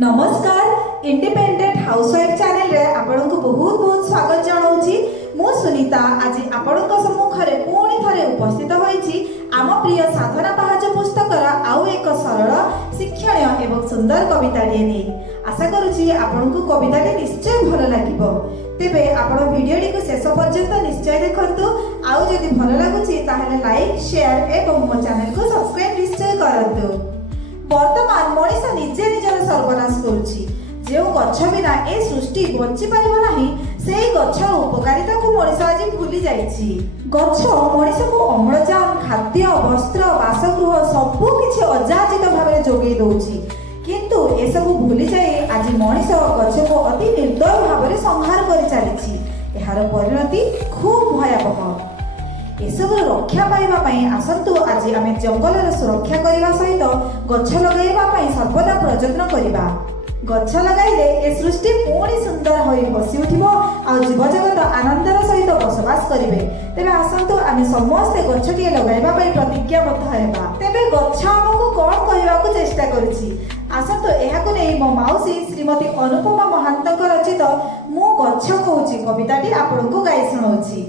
नमस्कार independent housewife channel रे आपन को बहुत बहुत स्वागत जनाऊँगी। मु सुनीता आज आपण सम्मुखरे पुणी थरे उपस्थित होईची आम प्रिय साधना पाहाच पुस्तकर आउ एक सरल शिक्षणीय एवं सुंदर कविताटी नहीं। आशा करुछि आपण को कविताटी निश्चय भल लागिबो। तेबे आपण वीडियोटी को शेष पर्यंत निश्चय देखंतु। आउ जदि भल लागुछि ताहेले लाइक शेयर एवं मो चैनल को सब्सक्राइब निश्चय करंतु। वर्तमान मनीष निजे निजर सर्वनाश करुछि। जो गछ बिना ए सृष्टि बंची पारिबो नाही सेई गछर उपकारिता को मनीष आज भूली जाइछि। गछ मनीष को अम्लजान खाद्य वस्त्र बासगृह सबु किछि अजाचित भाबरे जोगै दउछि, किंतु ए सब भूली जाई आज मनीष गछ को अति निर्दय भाबरे संहार करि चालिछि। एहार परिणति खूब भयावह। एसबु रक्षा पाइबा आसतु आज आम जंगलर सुरक्षा करने सहित गछ लगाइबा सर्वदा प्रयत्न करवा। गछ लगाइले ए सृष्टि पुणी सुंदर होई बसी उठिबो आ जीवजगत आनंदर सहित बसवास करिवे। तेबे आसतु आम समस्ते गछटिए लगाइबा प्रतिज्ञाबद्ध हेबा। तेबे गछ हमकु कोन कहबाकू चेष्टा करूछि आसतु एहाकु नै मो माउसी श्रीमती अनुपमा महांतक रचित मु गछ कहूछि कविताटी आपनकु गाई सुनाउछि।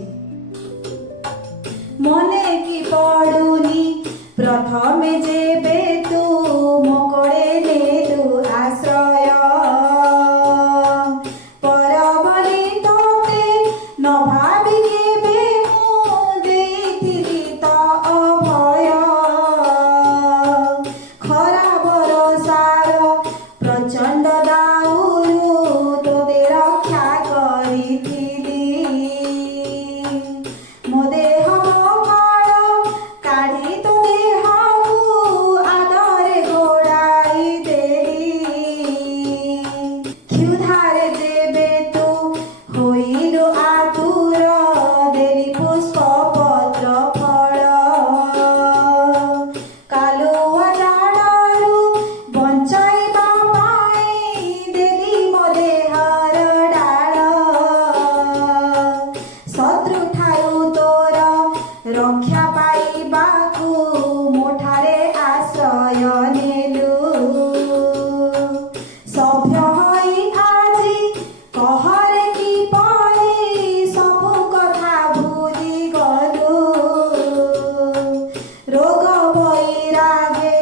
मने की पड़ुनी प्रथमे जेबे तू मोकड़े नेलु आश्रय परबली तोते न भाबी केबे मु देइथिली त अभय खरा बरसार प्रचंड दाउरु तोते रक्षा करिथिली मो देह रक्षा पाइबाकू मोठारे आश्रय नेलु सभ्य होई आजी कहरे की परी सबु कथा भूली गलु रोग बैरागे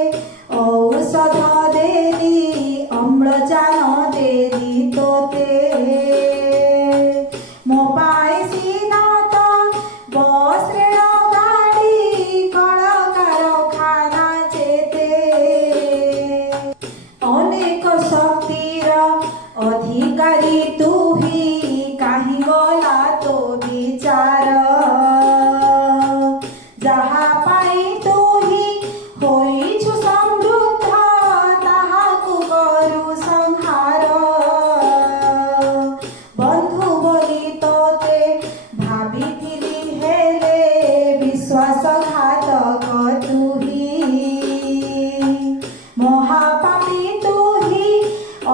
औषध देली अम्लजान देली तोते मो पाइसी नात बस रे अधिकारी तू ही काहि गला तो विचार जहा पाई तू ही होइछु समृद्ध ताहाकु करू संहार बंधु बोली तोते भाबिथिली हेले विश्वासघातक तू ही महापापी तू ही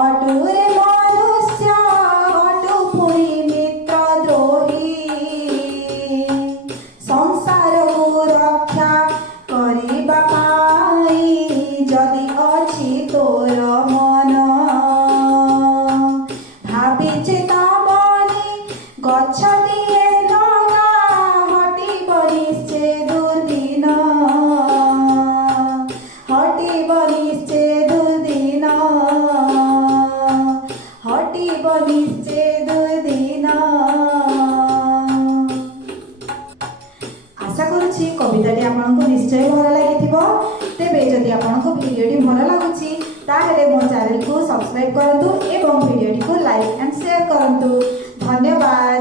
अटूरे जदि अछि तोर मन भाबिचे तमनी गछटिए लगा हटिब निश्चय दुर्दिन हटिब निश्चय दुर्दिन हटिब निश्चय दुर्दिन। आशा करुछि कविताटी आपनको निश्चय भल लागिथिबो। तेबे जदि आपनको वीडियोटी भल लागुछि ताहेले मो चैनल को सब्सक्राइब करंतु एवं वीडियोटी को लाइक एंड शेयर करंतु। धन्यवाद।